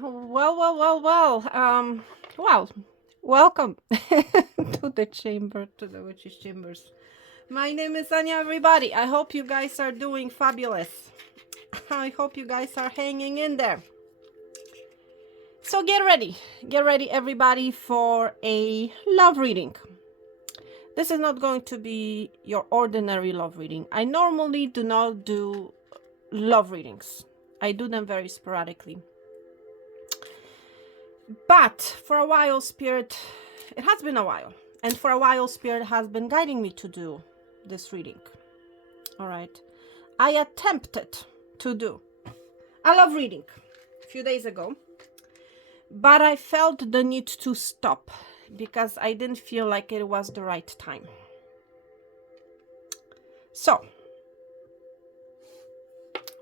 Well, welcome to the chamber, to the witch's chambers. My name is Anya, everybody. I hope you guys are doing fabulous. I hope you guys are hanging in there. So get ready, everybody, for a love reading. This is not going to be your ordinary love reading. I normally do not do love readings. I do them very sporadically. But for a while, Spirit, it has been a while. And for a while, Spirit has been guiding me to do this reading. All right. I attempted to do a love reading a few days ago, but I felt the need to stop because I didn't feel like it was the right time. So,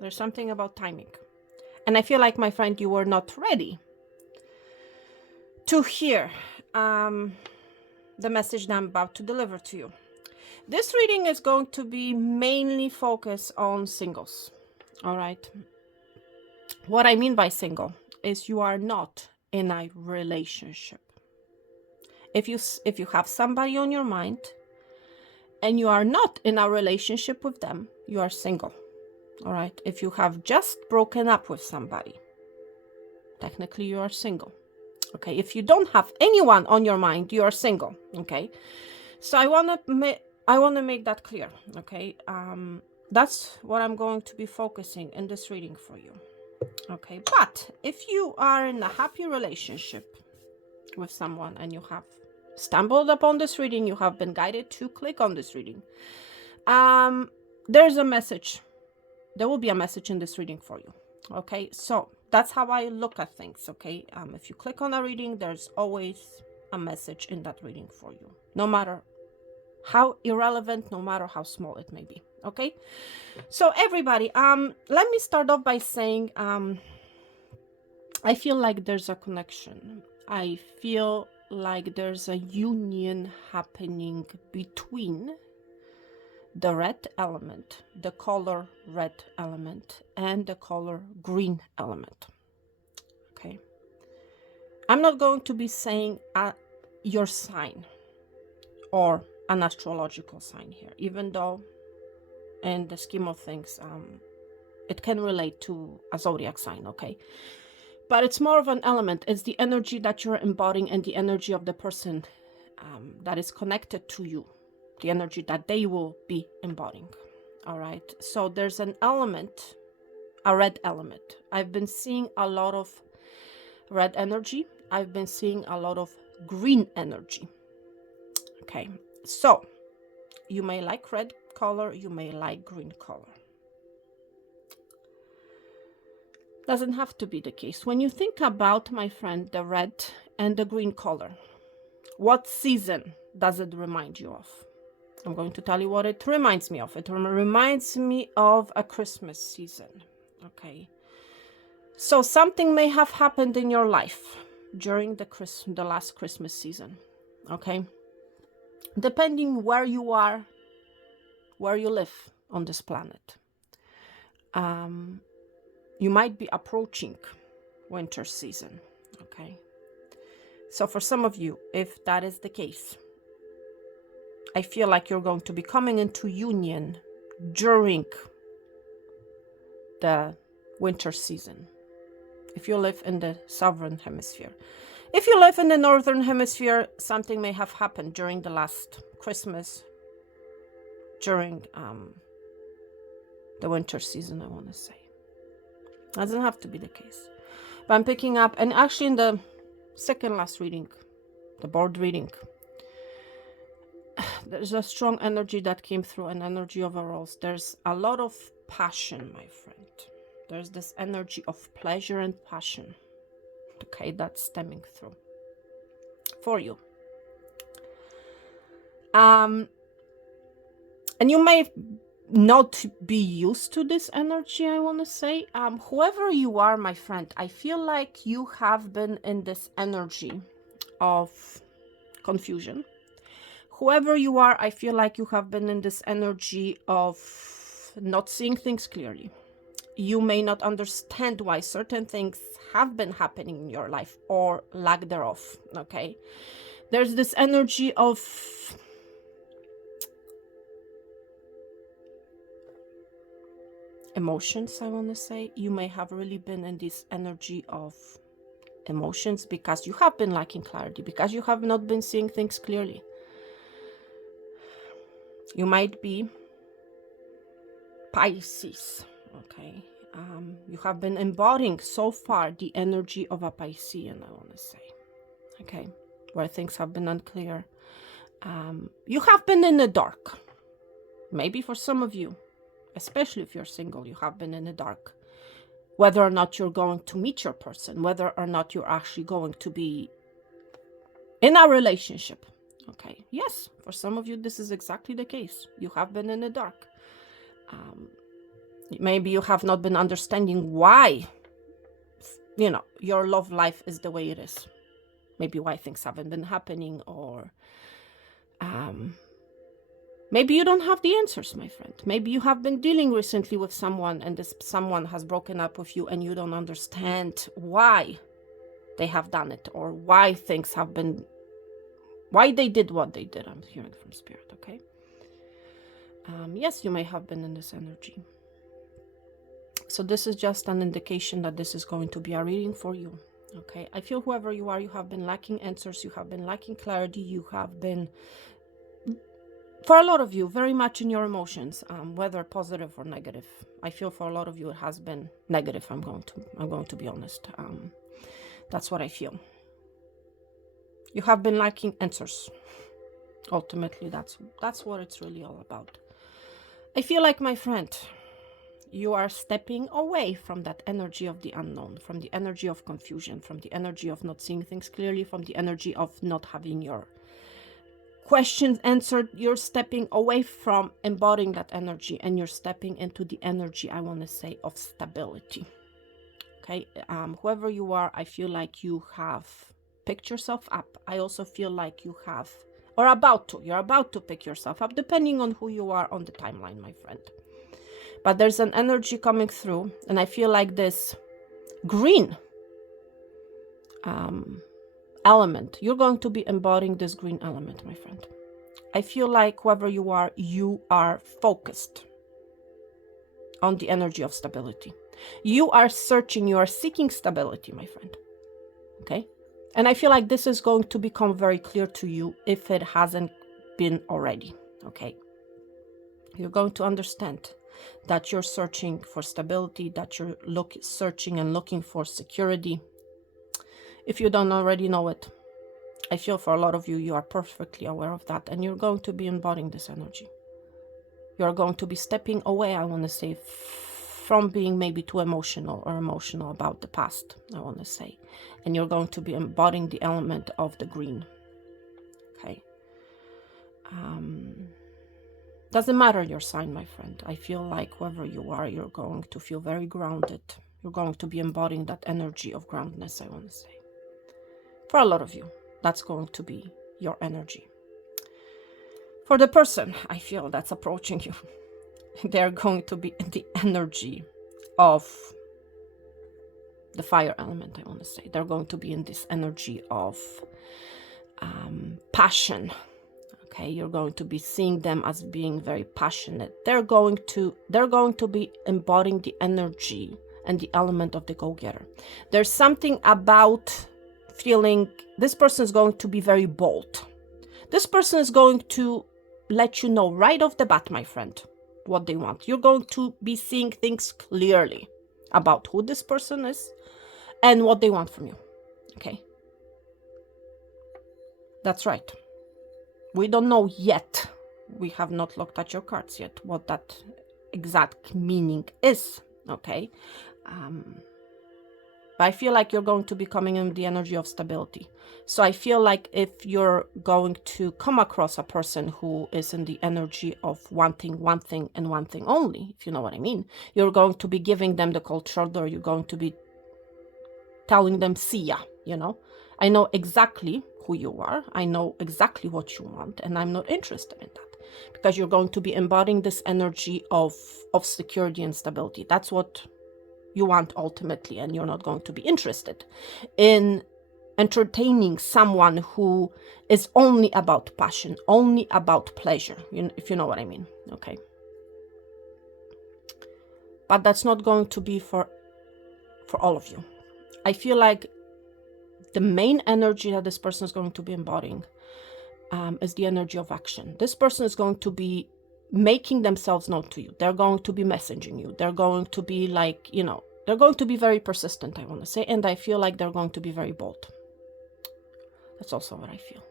there's something about timing. And I feel like, my friend, you were not ready to hear the message that I'm about to deliver to you. This reading is going to be mainly focused on singles. All right. What I mean by single is you are not in a relationship. If you have somebody on your mind and you are not in a relationship with them, you are single. All right. If you have just broken up with somebody, technically you are single. Okay. If you don't have anyone on your mind, you are single. Okay. So I want to make that clear. Okay. That's what I'm going to be focusing in this reading for you. Okay. But if you are in a happy relationship with someone and you have stumbled upon this reading, you have been guided to click on this reading, there's a message. There will be a message in this reading for you. Okay. So that's how I look at things. Okay. If you click on a reading, there's always a message in that reading for you, no matter how irrelevant, no matter how small it may be. Okay. So everybody, let me start off by saying, I feel like there's a connection. I feel like there's a union happening between the red element, the color red element, and the color green element. Okay. I'm not going to be saying your sign or an astrological sign here, even though in the scheme of things, it can relate to a zodiac sign, okay? But it's more of an element. It's the energy that you're embodying and the energy of the person that is connected to you, the energy that they will be embodying, all right? So there's an element, a red element. I've been seeing a lot of red energy. I've been seeing a lot of green energy, okay? So you may like red color, you may like green color. Doesn't have to be the case. When you think about, my friend, the red and the green color, what season does it remind you of? I'm going to tell you what it reminds me of. It reminds me of a Christmas season. Okay. So something may have happened in your life during the last Christmas season. Okay. Depending where you are, where you live on this planet. You might be approaching winter season, okay? So for some of you, if that is the case, I feel like you're going to be coming into union during the winter season. If you live in the southern hemisphere. If you live in the northern hemisphere, something may have happened during the last Christmas, during the winter season, I want to say. Doesn't have to be the case. But I'm picking up, and actually in the second last reading, the board reading, there's a strong energy that came through, an energy of a rose. There's a lot of passion, my friend. There's this energy of pleasure and passion, okay, that's stemming through for you. And you may not be used to this energy, I want to say. Whoever you are, my friend, I feel like you have been in this energy of confusion. Whoever you are, I feel like you have been in this energy of not seeing things clearly. You may not understand why certain things have been happening in your life or lack thereof, okay? There's this energy of emotions, I want to say. You may have really been in this energy of emotions because you have been lacking clarity, because you have not been seeing things clearly. You might be Pisces, okay? You have been embodying so far the energy of a Piscean, I want to say, okay? Where things have been unclear. You have been in the dark. Maybe for some of you, especially if you're single, you have been in the dark. Whether or not you're going to meet your person, whether or not you're actually going to be in a relationship. Okay, yes, for some of you, this is exactly the case. You have been in the dark. Maybe you have not been understanding why, your love life is the way it is. Maybe why things haven't been happening, or maybe you don't have the answers, my friend. Maybe you have been dealing recently with someone and this someone has broken up with you and you don't understand why they have done it, or why things have been, why they did what they did. I'm hearing from Spirit, okay? Yes, you may have been in this energy. So this is just an indication that this is going to be a reading for you, okay? I feel whoever you are, you have been lacking answers, you have been lacking clarity, you have been, for a lot of you, very much in your emotions, whether positive or negative. I feel for a lot of you it has been negative. I'm going to be honest. That's what I feel. You have been lacking answers. Ultimately, that's what it's really all about. I feel like, my friend, you are stepping away from that energy of the unknown, from the energy of confusion, from the energy of not seeing things clearly, from the energy of not having your questions answered. You're stepping away from embodying that energy, and you're stepping into the energy, I want to say, of stability. Okay, whoever you are, I feel like you have picked yourself up. I also feel like you have, or you're about to pick yourself up, depending on who you are on the timeline, my friend. But there's an energy coming through, and I feel like this green element, you're going to be embodying this green element, my friend. I feel like whoever you are focused on the energy of stability. You are searching, you are seeking stability, my friend. Okay? And I feel like this is going to become very clear to you if it hasn't been already. Okay? You're going to understand that you're searching for stability, that you're searching and looking for security. If you don't already know it, I feel for a lot of you, you are perfectly aware of that, and you're going to be embodying this energy. You're going to be stepping away, I want to say, from being maybe too emotional or emotional about the past, I want to say. And you're going to be embodying the element of the green. Okay. Doesn't matter your sign, my friend. I feel like whoever you are, you're going to feel very grounded. You're going to be embodying that energy of groundedness, I want to say. For a lot of you, that's going to be your energy. For the person, I feel, that's approaching you, they're going to be in the energy of the fire element, I want to say. They're going to be in this energy of passion. Okay, you're going to be seeing them as being very passionate. They're going to be embodying the energy and the element of the go-getter. There's something about feeling this person is going to be very bold. This person is going to let you know right off the bat, my friend, what they want. You're going to be seeing things clearly about who this person is and what they want from you. Okay? That's right. We don't know yet. We have not looked at your cards yet, what that exact meaning is. Okay? But I feel like you're going to be coming in the energy of stability. So I feel like if you're going to come across a person who is in the energy of wanting one thing and one thing only, if you know what I mean, you're going to be giving them the cold shoulder. You're going to be telling them, see ya, I know exactly who you are. I know exactly what you want, and I'm not interested in that. Because you're going to be embodying this energy of security and stability. That's what you want ultimately, and you're not going to be interested in entertaining someone who is only about passion, only about pleasure, if you know what I mean, okay? But that's not going to be for all of you. I feel like the main energy that this person is going to be embodying is the energy of action. This person is going to be making themselves known to you. They're going to be messaging you. They're going to be like, they're going to be very persistent, I want to say. And I feel like they're going to be very bold. That's also what I feel.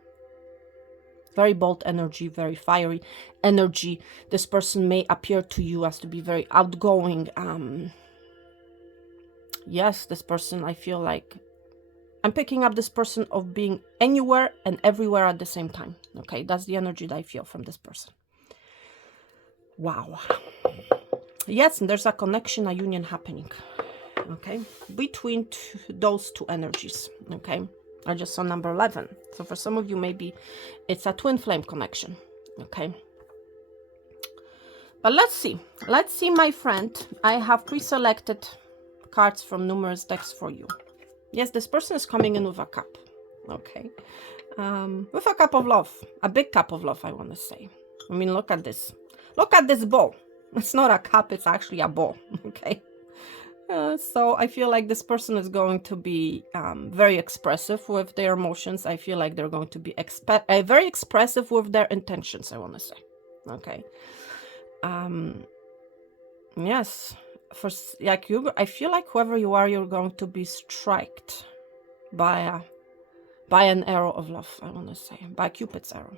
Very bold energy, very fiery energy. This person may appear to you as to be very outgoing. Yes, this person, I feel like I'm picking up this person of being anywhere and everywhere at the same time. Okay, that's the energy that I feel from this person. Wow. Yes, and there's a connection, a union happening. Okay, between those two energies. Okay, I just saw number 11. So for some of you, maybe it's a twin flame connection. Okay. But let's see. Let's see, my friend. I have pre-selected cards from numerous decks for you. Yes, this person is coming in with a cup. Okay. With a cup of love. A big cup of love, I want to say. I mean, look at this. Look at this ball. It's not a cup, it's actually a ball. Okay. So I feel like this person is going to be very expressive with their emotions. I feel like they're going to be very expressive with their intentions, I want to say. Okay. Yes. I feel like whoever you are, you're going to be struck by an arrow of love, I want to say. By Cupid's arrow.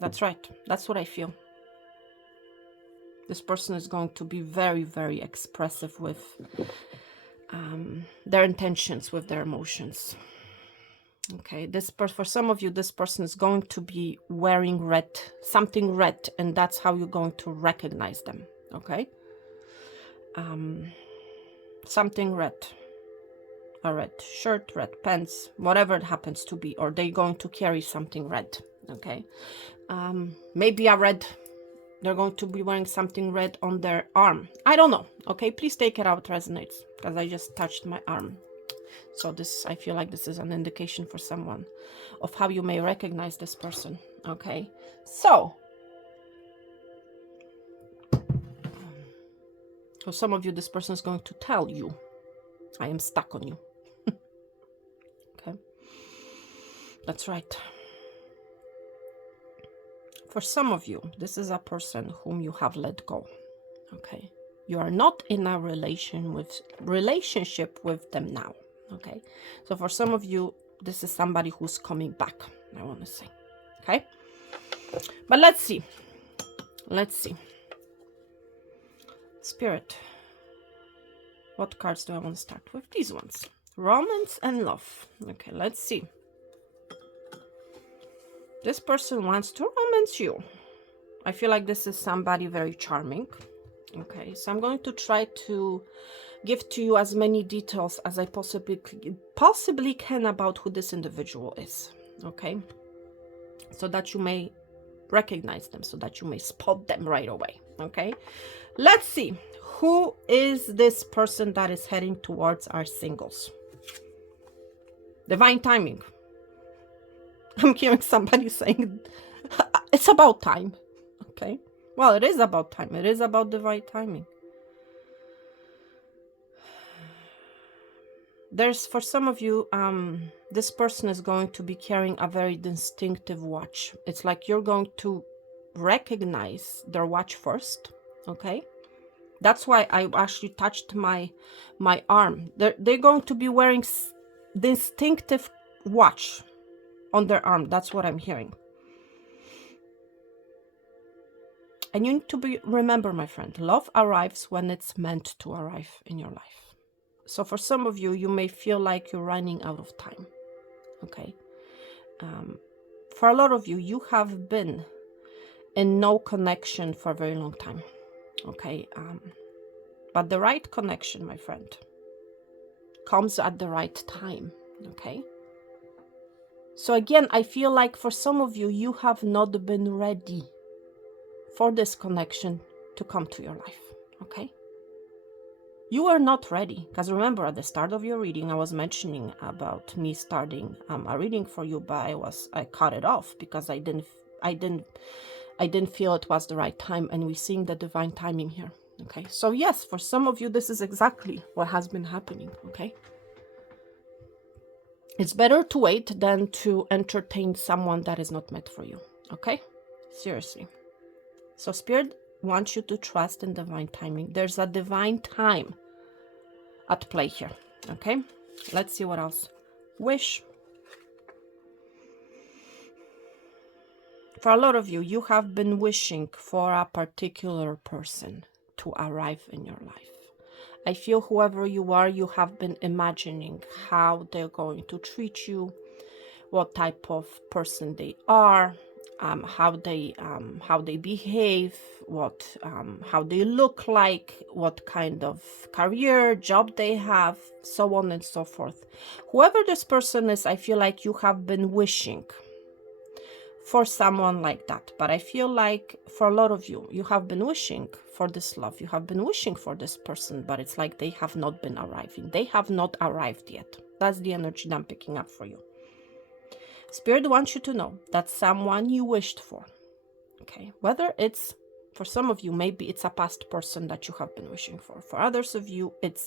That's right. That's what I feel. This person is going to be very, very expressive with their intentions, with their emotions. Okay, for some of you, this person is going to be wearing red, something red, and that's how you're going to recognize them. Okay, something red, a red shirt, red pants, whatever it happens to be, or they're going to carry something red. Okay, maybe a red. They're going to be wearing something red on their arm. I don't know. Okay, please take it out. It resonates because I just touched my arm. So I feel like this is an indication for someone of how you may recognize this person. Okay, so for some of you, this person is going to tell you, I am stuck on you. Okay, that's right. For some of you, this is a person whom you have let go. Okay, you are not in a relationship with them now. Okay, so for some of you, this is somebody who's coming back, I want to say. Okay, but let's see. Spirit, what cards do I want to start with? These ones. Romance and love. Okay, let's see. This person wants to romance you. I feel like this is somebody very charming. Okay, so I'm going to try to give to you as many details as I possibly can about who this individual is. Okay, so that you may recognize them, so that you may spot them right away. Okay, let's see. Who is this person that is heading towards our singles? Divine timing. I'm hearing somebody saying it's about time. Okay, well, it is about time. It is about divine timing. For some of you, this person is going to be carrying a very distinctive watch. It's like you're going to recognize their watch first. Okay, that's why I actually touched my arm. They're going to be wearing distinctive watch on their arm. That's what I'm hearing. And you need to remember, my friend, love arrives when it's meant to arrive in your life. So for some of you, you may feel like you're running out of time. Okay. For a lot of you, you have been in no connection for a very long time. Okay. But the right connection, my friend, comes at the right time. Okay. So again, I feel like for some of you, you have not been ready for this connection to come to your life. Okay. You are not ready, because remember at the start of your reading I was mentioning about me starting a reading for you, but I cut it off because I didn't feel it was the right time, and we're seeing the divine timing here. Okay, so yes, for some of you this is exactly what has been happening. Okay, it's better to wait than to entertain someone that is not meant for you. Okay, seriously. So Spirit wants you to trust in divine timing. There's a divine time at play here. Okay, let's see what else. Wish. For a lot of you, you have been wishing for a particular person to arrive in your life. I feel whoever you are, you have been imagining how they're going to treat you, what type of person they are, how they behave, how they look like, what kind of career, job they have, so on and so forth. Whoever this person is, I feel like you have been wishing for someone like that. But I feel like for a lot of you, you have been wishing for this love, you have been wishing for this person, but it's like they have not been arriving. They have not arrived yet. That's the energy that I'm picking up for you. Spirit wants you to know that someone you wished for, okay, whether it's, for some of you, maybe it's a past person that you have been wishing for. For others of you, it's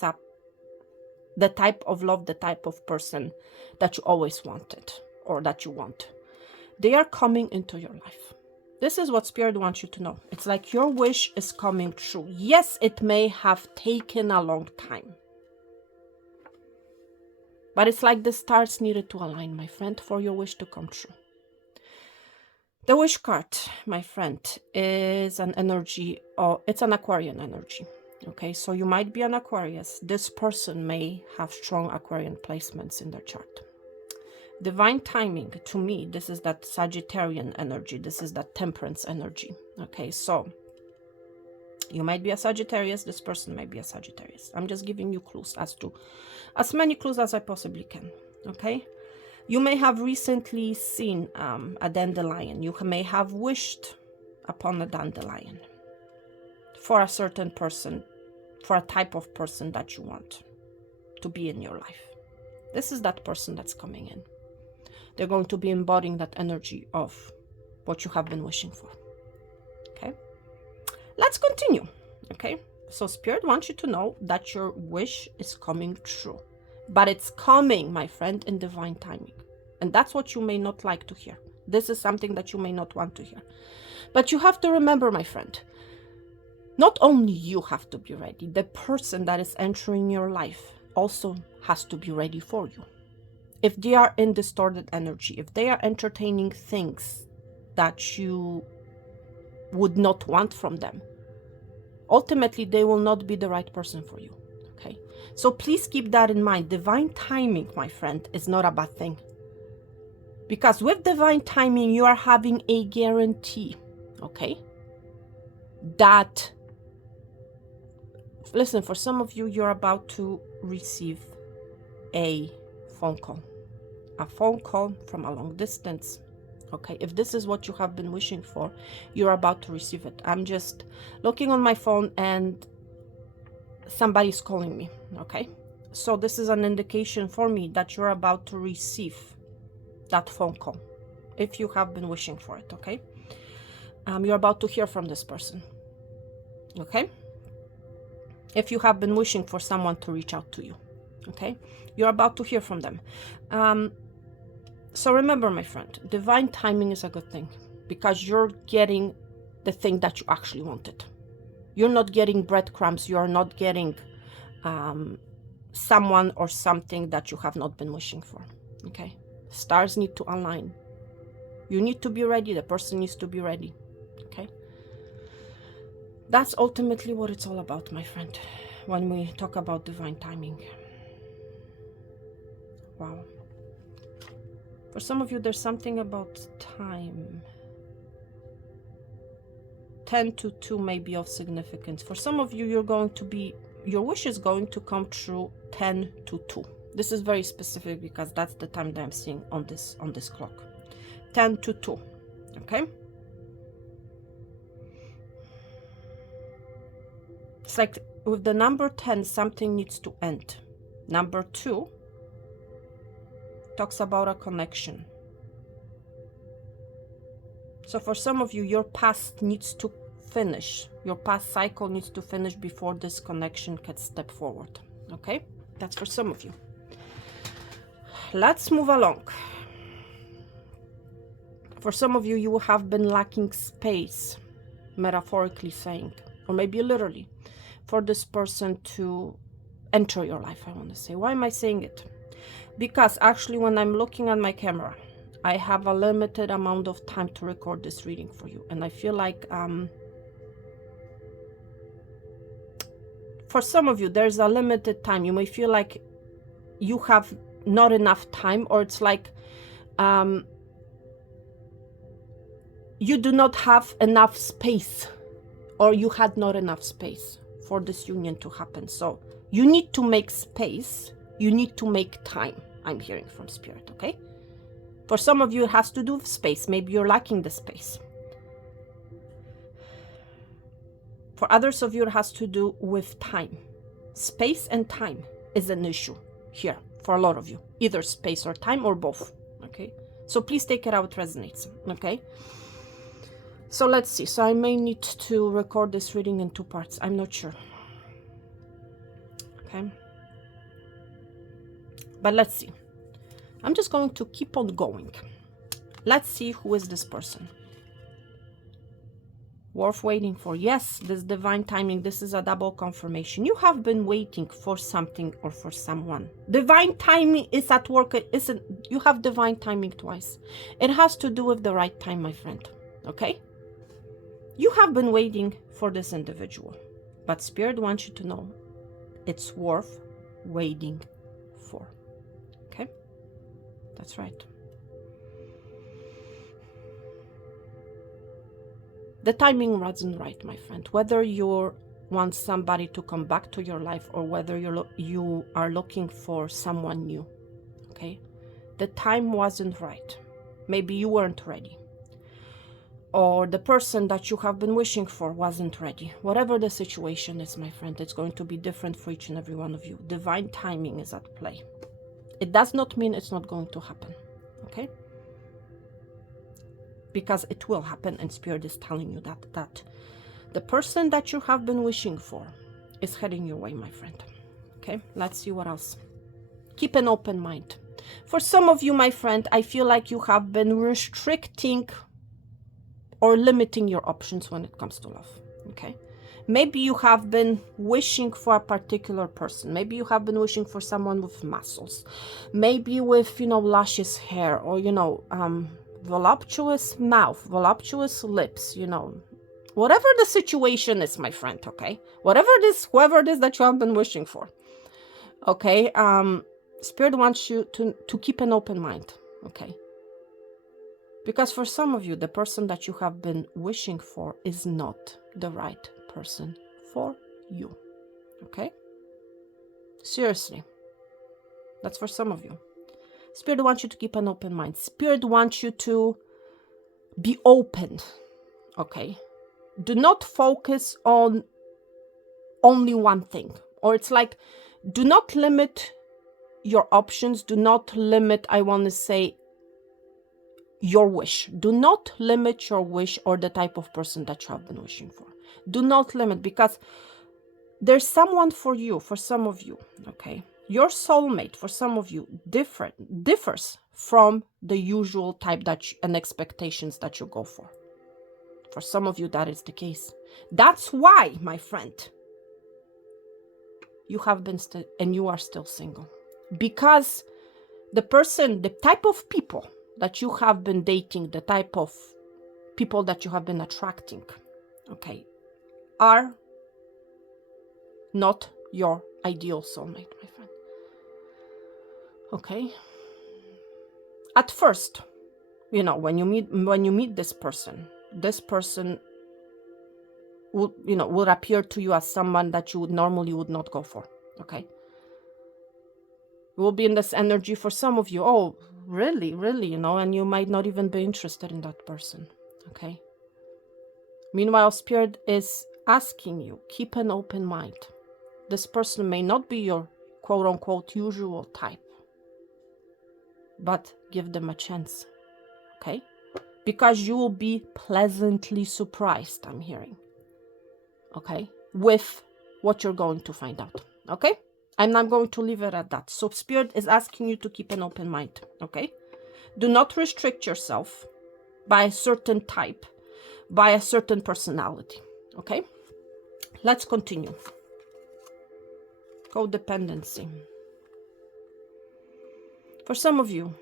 the type of love, the type of person that you always wanted or that you want. They are coming into your life. This is what Spirit wants you to know. It's like your wish is coming true. Yes, it may have taken a long time, but it's like the stars needed to align, my friend, for your wish to come true. The wish card, my friend, is an energy, or it's an Aquarian energy. Okay, so you might be an Aquarius. This person may have strong Aquarian placements in their chart. Divine timing, to me, this is that Sagittarian energy. This is that Temperance energy. Okay, so you might be a Sagittarius. This person might be a Sagittarius. I'm just giving you clues as many clues as I possibly can. Okay, you may have recently seen a dandelion. You may have wished upon a dandelion for a certain person, for a type of person that you want to be in your life. This is that person that's coming in. They're going to be embodying that energy of what you have been wishing for. Okay, let's continue. Okay, so Spirit wants you to know that your wish is coming true, but it's coming, my friend, in divine timing. And that's what you may not like to hear. This is something that you may not want to hear. But you have to remember, my friend, not only you have to be ready, the person that is entering your life also has to be ready for you. If they are in distorted energy, if they are entertaining things that you would not want from them, ultimately they will not be the right person for you. Okay, so please keep that in mind. Divine timing, my friend, is not a bad thing, because with divine timing you are having a guarantee, okay, that, listen, for some of you, you're about to receive a phone call from a long distance. Okay, if this is what you have been wishing for, you're about to receive it. I'm just looking on my phone and somebody's calling me. Okay, so this is an indication for me that you're about to receive that phone call if you have been wishing for it. Okay, you're about to hear from this person. Okay, if you have been wishing for someone to reach out to you, okay, you're about to hear from them. So remember, my friend, divine timing is a good thing, because you're getting the thing that you actually wanted. You're not getting breadcrumbs. You're not getting someone or something that you have not been wishing for. Okay, stars need to align. You need to be ready. The person needs to be ready. Okay, that's ultimately what it's all about, my friend, when we talk about divine timing. Wow. For some of you, there's something about time. 10 to 2 may be of significance. For some of you, your wish is going to come true 10 to 2. This is very specific because that's the time that I'm seeing on this clock. 10 to 2. Okay? It's like with the number 10, something needs to end. Number 2 talks about a connection. So for some of you, your past needs to finish. Your past cycle needs to finish before this connection can step forward. Okay? That's for some of you. Let's move along. For some of you, you have been lacking space, metaphorically saying, or maybe literally, for this person to enter your life, I want to say. Why am I saying it? Because actually, when I'm looking at my camera, I have a limited amount of time to record this reading for you. And I feel like for some of you, there's a limited time. You may feel like you have not enough time, or it's like you do not have enough space, or you had not enough space for this union to happen. So you need to make space. You need to make time. I'm hearing from Spirit, okay? For some of you, it has to do with space. Maybe you're lacking the space. For others of you, it has to do with time. Space and time is an issue here for a lot of you. Either space or time or both, okay? So please take it out, resonates, okay? So let's see. So I may need to record this reading in 2 parts. I'm not sure. Okay? But let's see. I'm just going to keep on going. Let's see who is this person. Worth waiting for. Yes, this divine timing. This is a double confirmation. You have been waiting for something or for someone. Divine timing is at work. You have divine timing twice. It has to do with the right time, my friend. Okay? You have been waiting for this individual. But Spirit wants you to know it's worth waiting for. Okay? That's right. The timing wasn't right, my friend. Whether you want somebody to come back to your life or whether you are looking for someone new, okay? The time wasn't right. Maybe you weren't ready. Or the person that you have been wishing for wasn't ready. Whatever the situation is, my friend, it's going to be different for each and every one of you. Divine timing is at play. It does not mean it's not going to happen, okay? Because it will happen, and Spirit is telling you that the person that you have been wishing for is heading your way, my friend. Okay, let's see what else. Keep an open mind. For some of you, my friend, I feel like you have been restricting or limiting your options when it comes to love. Okay, maybe you have been wishing for a particular person. Maybe you have been wishing for someone with muscles, maybe with, you know, luscious hair, or, you know, voluptuous mouth, voluptuous lips, you know, whatever the situation is, my friend, okay? Whoever it is that you have been wishing for, okay? Spirit wants you to keep an open mind, okay? Because for some of you, the person that you have been wishing for is not the right person for you, okay? Seriously, that's for some of you. Spirit wants you to keep an open mind. Spirit wants you to be open, okay? Do not focus on only one thing. Or it's like, do not limit your options. Do not limit, I want to say, your wish. Do not limit your wish or the type of person that you have been wishing for. Do not limit, because there's someone for you, for some of you, okay? Your soulmate, for some of you, differs from the usual type and expectations that you go for. For some of you, that is the case. That's why, my friend, you have been and you are still single. Because the type of people that you have been dating, the type of people that you have been attracting, okay, are not your ideal soulmate, my friend. Okay. At first, you know, when you meet this person will appear to you as someone that you normally would not go for. Okay. It will be in this energy for some of you. Oh, really, you know, and you might not even be interested in that person. Okay. Meanwhile, Spirit is asking you, keep an open mind. this person may not be your quote-unquote usual type, but give them a chance, okay? Because you will be pleasantly surprised, I'm hearing, okay, with what you're going to find out, okay? And I'm going to leave it at that. So Spirit is asking you to keep an open mind, okay? Do not restrict yourself by a certain type, by a certain personality, okay? Let's continue. Codependency. For some of you,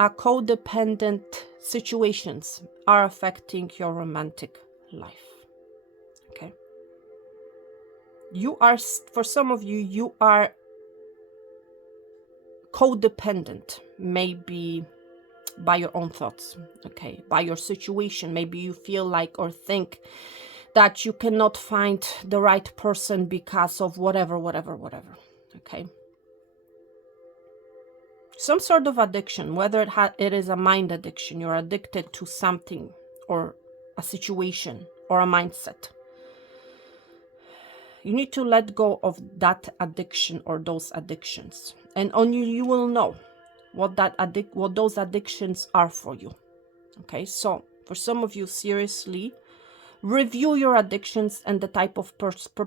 codependent situations are affecting your romantic life, okay? You are, for some of you, you are codependent, maybe by your own thoughts, okay, by your situation. Maybe you feel like or think that you cannot find the right person because of whatever, okay? Some sort of addiction, whether it is a mind addiction, you're addicted to something or a situation or a mindset. You need to let go of that addiction or those addictions, and only you will know what those addictions are for you. Okay, so for some of you, seriously review your addictions and the type of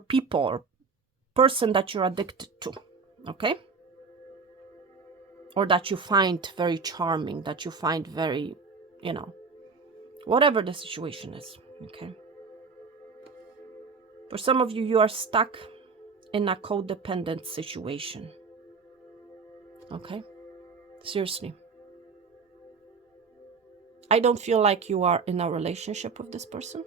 people or person that you're addicted to, okay? Or that you find very charming, that you find very, you know, whatever the situation is, okay? For some of you, you are stuck in a codependent situation, okay? Seriously. I don't feel like you are in a relationship with this person.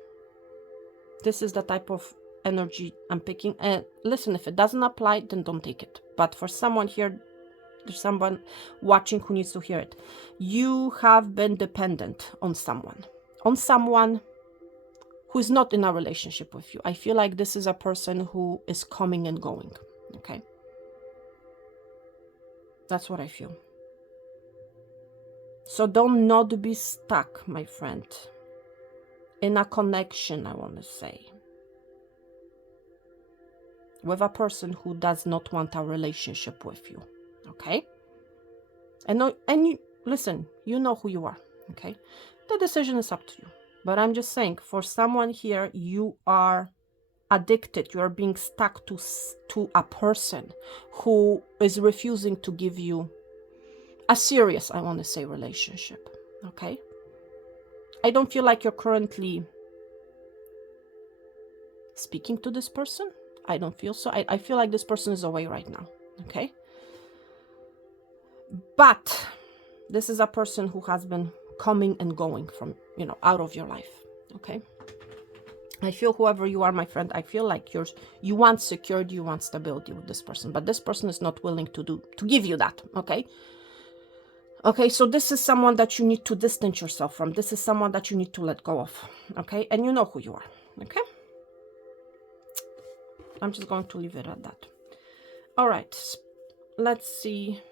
This is the type of energy I'm picking. And listen, if it doesn't apply, then don't take it. But for someone here, there's someone watching who needs to hear it. You have been dependent on someone who is not in a relationship with you. I feel like this is a person who is coming and going, okay? That's what I feel. So don't not be stuck, my friend, in a connection, I want to say, with a person who does not want a relationship with you, okay? And you, listen, you know who you are, okay? The decision is up to you. But I'm just saying, for someone here, you are addicted, you are being stuck to a person who is refusing to give you a serious, I want to say, relationship, okay? I don't feel like you're currently speaking to this person. I don't feel so. I feel like this person is away right now, okay? But this is a person who has been coming and going from, you know, out of your life, okay? I feel whoever you are, my friend, I feel like you want security, you want stability with this person, but this person is not willing to give you that, okay? Okay, so this is someone that you need to distance yourself from. This is someone that you need to let go of, okay? And you know who you are, okay? I'm just going to leave it at that. All right, let's see.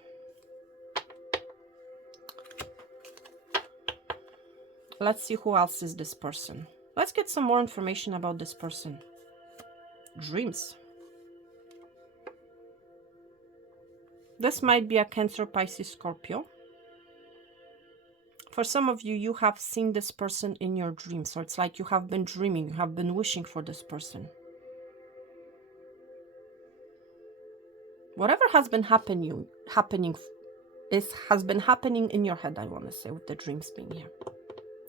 Let's see who else is this person. Let's get some more information about this person. Dreams. This might be a Cancer, Pisces, Scorpio. For some of you, you have seen this person in your dreams. So it's like you have been dreaming, you have been wishing for this person. Whatever has been has been happening in your head, I want to say, with the dreams being here.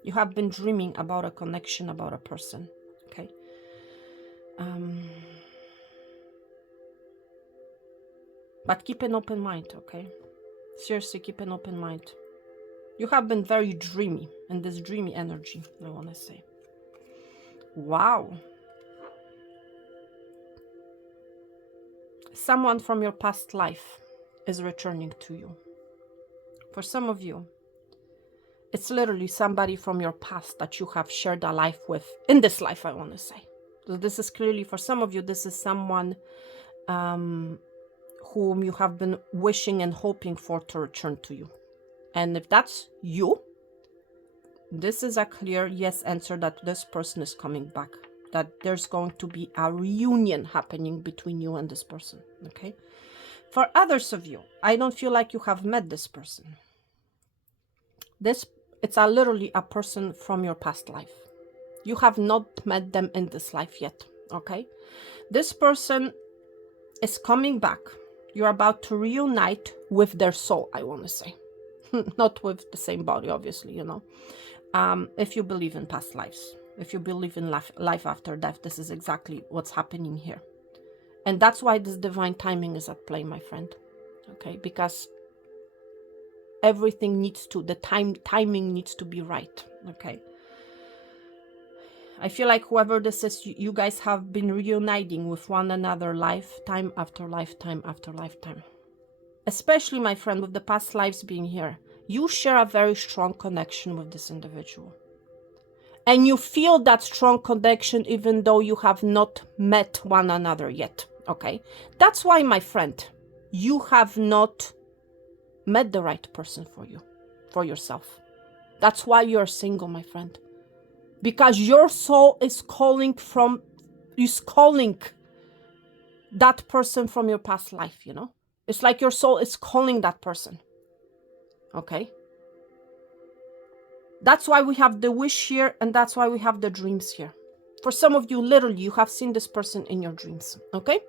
You have been dreaming about a connection, about a person, okay? But keep an open mind, okay? Seriously, keep an open mind. You have been very dreamy, and this dreamy energy, I want to say. Wow. Someone from your past life is returning to you. For some of you, it's literally somebody from your past that you have shared a life with, in this life, I want to say. So this is clearly, for some of you, this is someone whom you have been wishing and hoping for to return to you. And if that's you, this is a clear yes answer that this person is coming back that there's going to be a reunion happening between you and this person, okay? For others of you, I don't feel like you have met this person. It's literally a person from your past life. You have not met them in this life yet, okay? This person is coming back. You're about to reunite with their soul, I want to say. Not with the same body, obviously, you know. If you believe in past lives, if you believe in life after death, this is exactly what's happening here. And that's why this divine timing is at play, my friend. Okay, because everything needs to, the timing needs to be right. Okay. I feel like whoever this is, you guys have been reuniting with one another lifetime after lifetime after lifetime. Especially, my friend, with the past lives being here. You share a very strong connection with this individual. And you feel that strong connection even though you have not met one another yet, okay? That's why, my friend, you have not met the right person for you, for yourself. That's why you're single, my friend. Because your soul is calling that person from your past life, you know? It's like your soul is calling that person, okay? That's why we have the wish here, and that's why we have the dreams here. For some of you, literally, you have seen this person in your dreams, okay?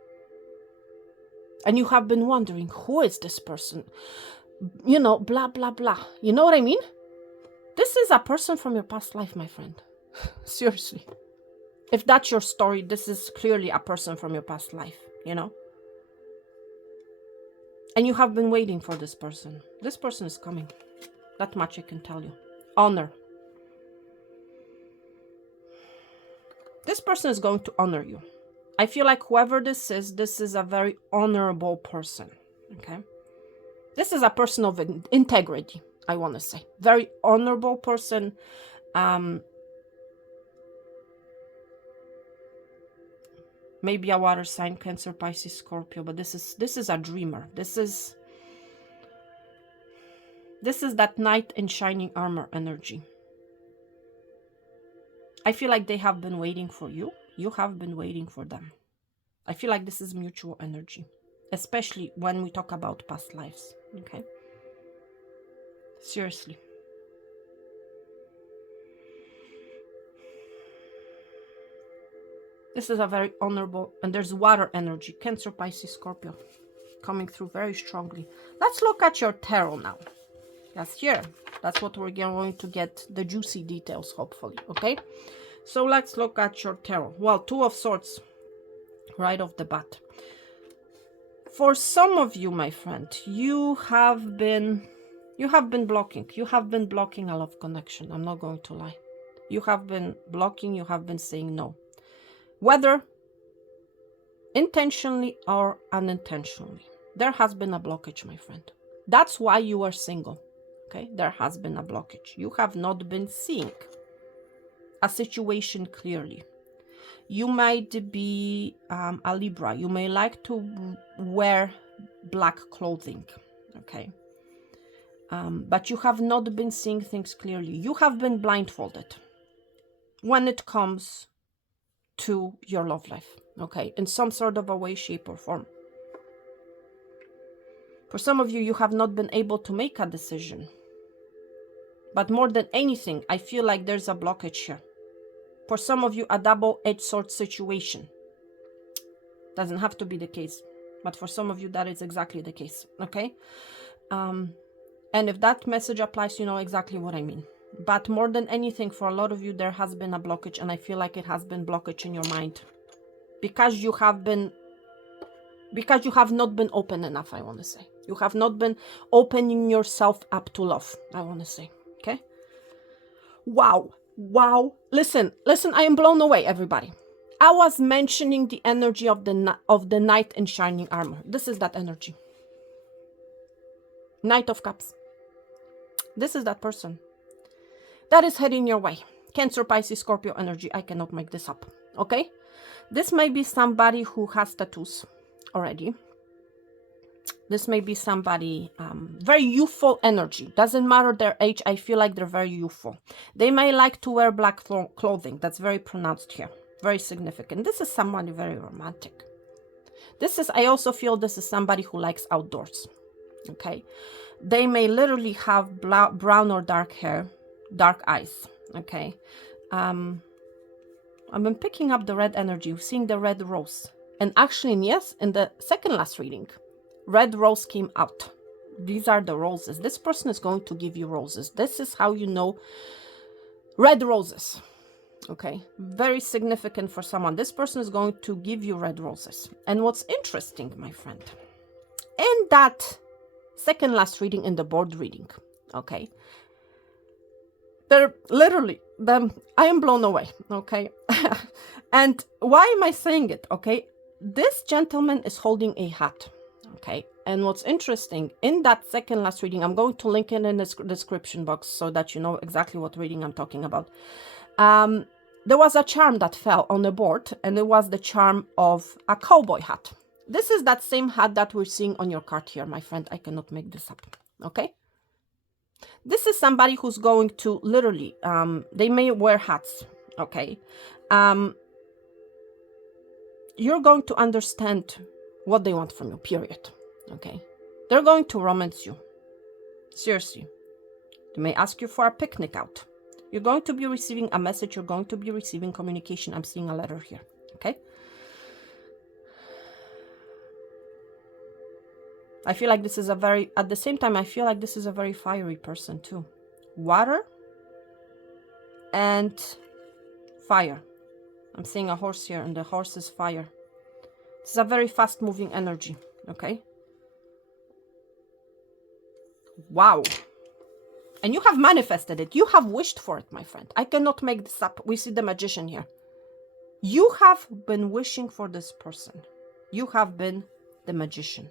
And you have been wondering, who is this person? You know, blah, blah, blah. You know what I mean? This is a person from your past life, my friend. Seriously. If that's your story, this is clearly a person from your past life, you know? And you have been waiting for this person. This person is coming. That much I can tell you. Honor. This person is going to honor you. I feel like whoever this is a very honorable person, okay? This is a person of integrity, I want to say. Very honorable person. Maybe a water sign, Cancer, Pisces, Scorpio, but this is a dreamer. This is that knight in shining armor energy. I feel like they have been waiting for you. You have been waiting for them. I feel like this is mutual energy, especially when we talk about past lives, okay? Seriously. This is a very honorable, and there's water energy, Cancer, Pisces, Scorpio, coming through very strongly. Let's look at your tarot now. That's here. That's what we're going to get the juicy details, hopefully, okay? So let's look at your tarot. Well, Two of Swords, right off the bat. For some of you, my friend, you have been blocking. You have been blocking a love connection. I'm not going to lie. You have been blocking. You have been saying no. Whether intentionally or unintentionally, there has been a blockage, my friend. That's why you are single, okay? There has been a blockage. You have not been seeing a situation clearly. You might be a Libra. You may like to wear black clothing, okay? But you have not been seeing things clearly. You have been blindfolded when it comes to your love life, okay, in some sort of a way, shape, or form. For some of you, you have not been able to make a decision. But more than anything, I feel like there's a blockage here. For some of you, a double-edged sword situation. Doesn't have to be the case, but for some of you, that is exactly the case, okay? And if that message applies, you know exactly what I mean. But more than anything, for a lot of you, there has been a blockage, and I feel like it has been blockage in your mind. Because you have not been open enough, I want to say. You have not been opening yourself up to love, I want to say, okay? Wow. Wow. Listen, I am blown away, everybody. I was mentioning the energy of the knight in shining armor. This is that energy. Knight of Cups. This is that person that is heading your way. Cancer, Pisces, Scorpio energy. I cannot make this up, okay? This may be somebody who has tattoos already. This may be somebody, very youthful energy. Doesn't matter their age. I feel like they're very youthful. They may like to wear black clothing. That's very pronounced here. Very significant. This is someone very romantic. I also feel this is somebody who likes outdoors. Okay. They may literally have brown or dark hair, dark eyes. Okay. I've been picking up the red energy, seeing the red rose. And actually, yes, in the second last reading, red rose came out. These are the roses. This person is going to give you roses. This is how you know red roses. Okay, very significant for someone. This person is going to give you red roses. And what's interesting, my friend, in that second last reading, in the board reading, okay, they're literally, I am blown away, okay? And why am I saying it, okay? This gentleman is holding a hat, okay? And what's interesting, in that second last reading, I'm going to link it in the description box so that you know exactly what reading I'm talking about. There was a charm that fell on the board, and it was the charm of a cowboy hat. This is that same hat that we're seeing on your card here, my friend. I cannot make this up, okay? This is somebody who's going to literally, they may wear hats, okay? You're going to understand what they want from you, period, okay? They're going to romance you, seriously. They may ask you for a picnic out. You're going to be receiving a message. You're going to be receiving communication. I'm seeing a letter here, okay? I feel like this is a very, at the same time, I feel like this is a very fiery person too. Water and fire. I'm seeing a horse here, and the horse is fire. This is a very fast moving energy, okay? Wow. And you have manifested it. You have wished for it, my friend. I cannot make this up. We see the magician here. You have been wishing for this person. You have been the magician.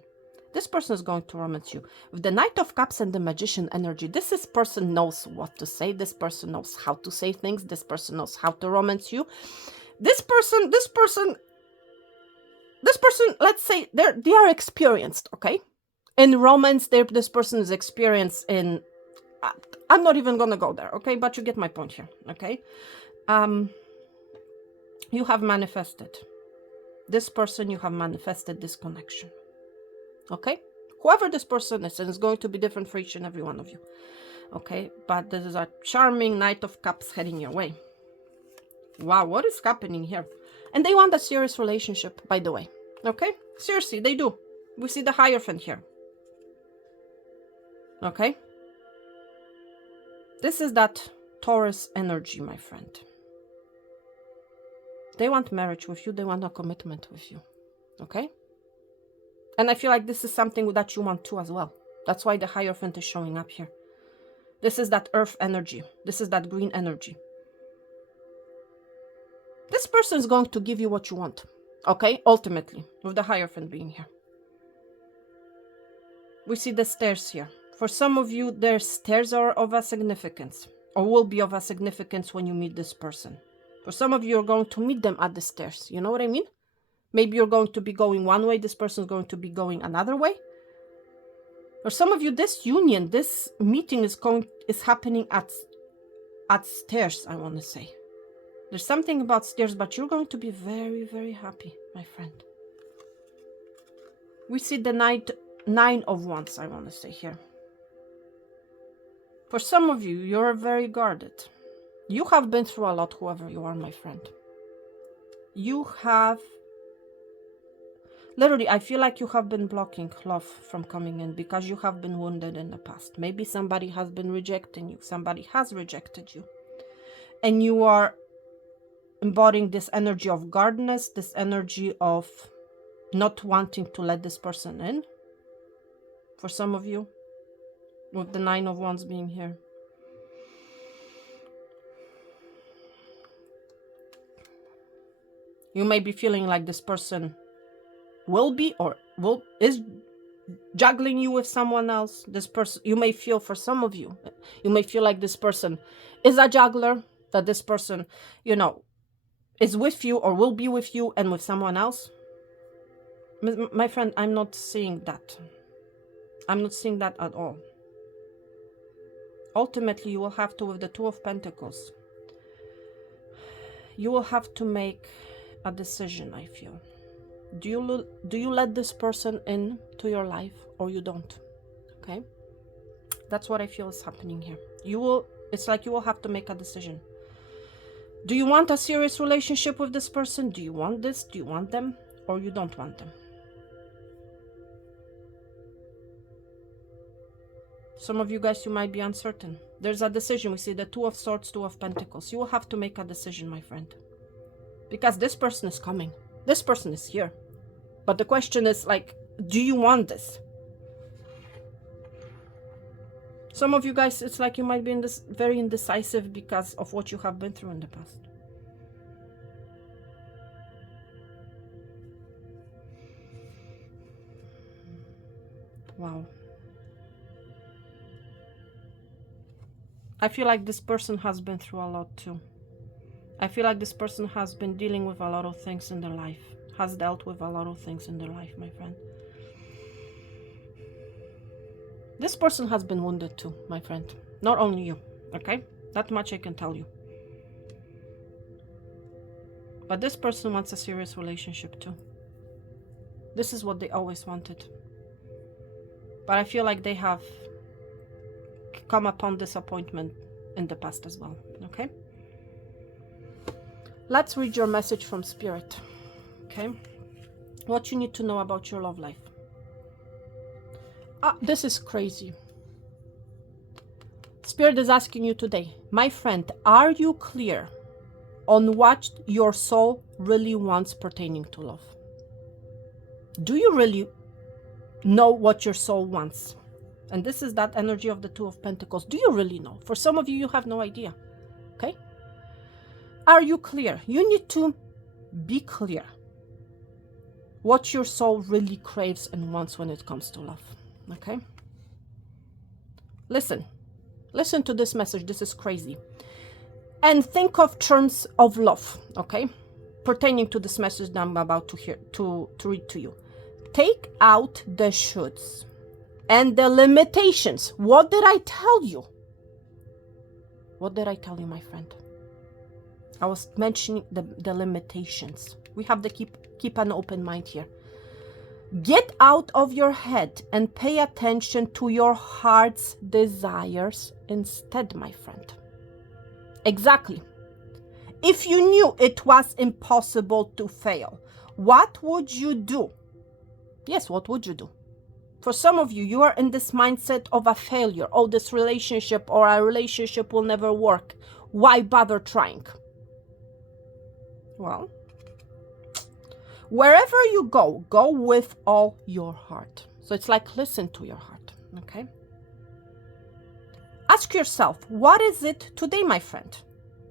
This person is going to romance you. With the Knight of Cups and the Magician energy, this person knows what to say. This person knows how to say things. This person knows how to romance you. This person, let's say they are experienced, okay? In romance, this person is experienced in, I'm not even gonna go there, okay? But you get my point here, okay? You have manifested. This person, you have manifested this connection. Okay, whoever this person is, and it's going to be different for each and every one of you. Okay, but this is a charming Knight of Cups heading your way. Wow, what is happening here? And they want a serious relationship, by the way. Okay, seriously, they do. We see the Hierophant here. Okay, this is that Taurus energy, my friend. They want marriage with you. They want a commitment with you. Okay. And I feel like this is something that you want too as well. That's why the Hierophant is showing up here. This is that earth energy. This is that green energy. This person is going to give you what you want. Okay? Ultimately, with the Hierophant being here. We see the stairs here. For some of you, their stairs are of a significance. Or will be of a significance when you meet this person. For some of you, you're going to meet them at the stairs. You know what I mean? Maybe you're going to be going one way, this person is going to be going another way. For some of you, this union, this meeting is happening at stairs, I want to say. There's something about stairs, but you're going to be very, very happy, my friend. We see the Nine of Wands, I want to say here. For some of you, you're very guarded. You have been through a lot, whoever you are, my friend. You have... Literally, I feel like you have been blocking love from coming in because you have been wounded in the past. Maybe somebody has been rejecting you. Somebody has rejected you. And you are embodying this energy of guardedness, this energy of not wanting to let this person in. For some of you, with the Nine of Wands being here. You may be feeling like this person will be or is juggling you with someone else. This person, you may feel, for some of you, you may feel like this person is a juggler, that this person, you know, is with you or will be with you and with someone else. My friend, I'm not seeing that. I'm not seeing that at all. Ultimately, you will have to, with the Two of Pentacles, You will have to make a decision, I feel. Do you let this person in to your life or you don't? Okay? That's what I feel is happening here. It's like you will have to make a decision. Do you want a serious relationship with this person? Do you want this? Do you want them? Or you don't want them? Some of you guys, you might be uncertain. There's a decision. We see the Two of Swords, Two of Pentacles. You will have to make a decision, my friend. Because this person is coming. This person is here. But the question is like, do you want this? Some of you guys, it's like you might be very indecisive because of what you have been through in the past. Wow. I feel like this person has been through a lot too. I feel like this person has been dealing with a lot of things in their life. Has dealt with a lot of things in their life, my friend. This person has been wounded too, my friend. Not only you, okay? That much I can tell you. But this person wants a serious relationship too. This is what they always wanted. But I feel like they have come upon disappointment in the past as well, okay? Let's read your message from Spirit, okay? What you need to know about your love life. This is crazy. Spirit is asking you today, my friend, are you clear on what your soul really wants pertaining to love? Do you really know what your soul wants? And this is that energy of the Two of Pentacles. Do you really know? For some of you, you have no idea. Okay? Are you clear? You need to be clear what your soul really craves and wants when it comes to love. Okay? Listen to this message. This is crazy. And think of terms of love, okay? Pertaining to this message that I'm about to read to you. Take out the shoulds and the limitations. What did I tell you? What did I tell you, my friend? I was mentioning the limitations. We have to keep an open mind here. Get out of your head and pay attention to your heart's desires instead, my friend. Exactly. If you knew it was impossible to fail, what would you do? Yes, what would you do? For some of you, you are in this mindset of a failure. Oh, this relationship or a relationship will never work. Why bother trying? Well, wherever you go, go with all your heart. So it's like, listen to your heart, okay? Ask yourself, what is it today, my friend?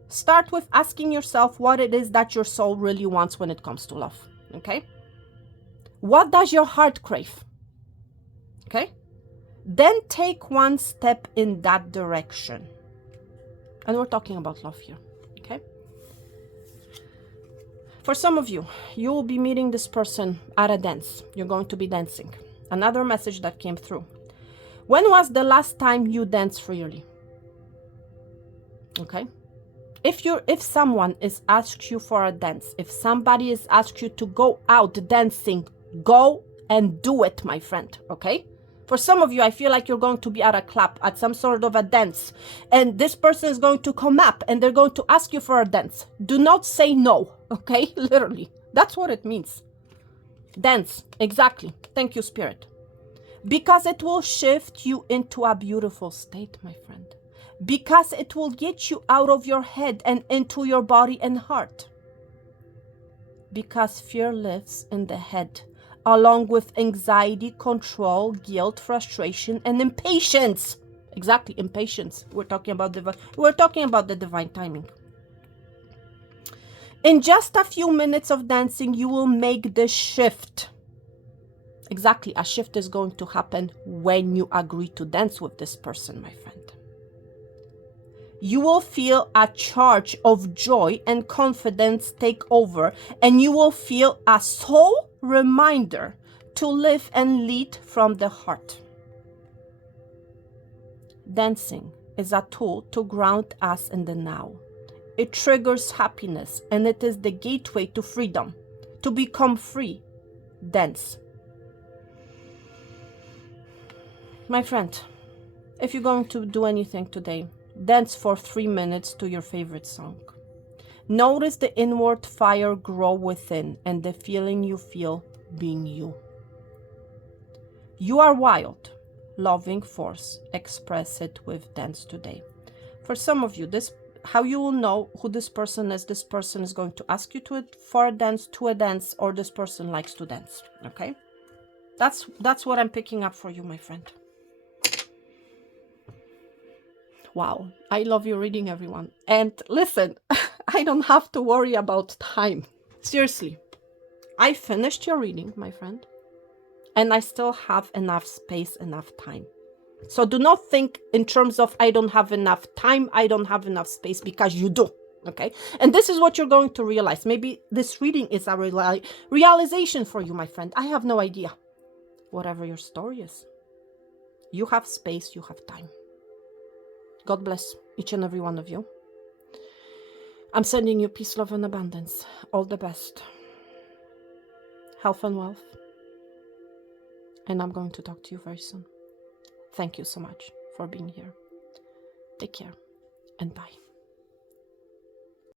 Start with asking yourself what it is that your soul really wants when it comes to love, okay? What does your heart crave? Okay? Then take one step in that direction. And we're talking about love here, okay? For some of you, you will be meeting this person at a dance. You're going to be dancing. Another message that came through. When was the last time you danced freely? Okay? If someone is asked you for a dance, if somebody is asked you to go out dancing, go and do it, my friend, okay? For some of you, I feel like you're going to be at a club, at some sort of a dance, and this person is going to come up and they're going to ask you for a dance. Do not say no, okay? Literally, that's what it means. Dance, exactly. Thank you, Spirit. Because it will shift you into a beautiful state, my friend. Because it will get you out of your head and into your body and heart. Because fear lives in the head, along with anxiety, control, guilt, frustration, and impatience. Exactly, impatience. We're talking about the divine timing. In just a few minutes of dancing, you will make the shift. Exactly, a shift is going to happen when you agree to dance with this person, my friend. You will feel a charge of joy and confidence take over, and you will feel a soul reminder to live and lead from the heart. Dancing is a tool to ground us in the now. It triggers happiness, and it is the gateway to freedom. To become free, dance. My friend, if you're going to do anything today, dance for 3 minutes to your favorite song. Notice the inward fire grow within and the feeling you feel being you. You are wild, loving force. Express it with dance today. For some of you, this how you will know who this person is. This person is going to ask you for a dance, to a dance, or this person likes to dance. Okay, that's what I'm picking up for you, my friend. Wow, I love your reading, everyone. And listen, I don't have to worry about time. Seriously, I finished your reading, my friend, and I still have enough space, enough time. So do not think in terms of I don't have enough time, I don't have enough space, because you do, okay? And this is what you're going to realize. Maybe this reading is a realization for you, my friend. I have no idea. Whatever your story is, you have space, you have time. God bless each and every one of you. I'm sending you peace, love, and abundance. All the best. Health and wealth. And I'm going to talk to you very soon. Thank you so much for being here. Take care and bye.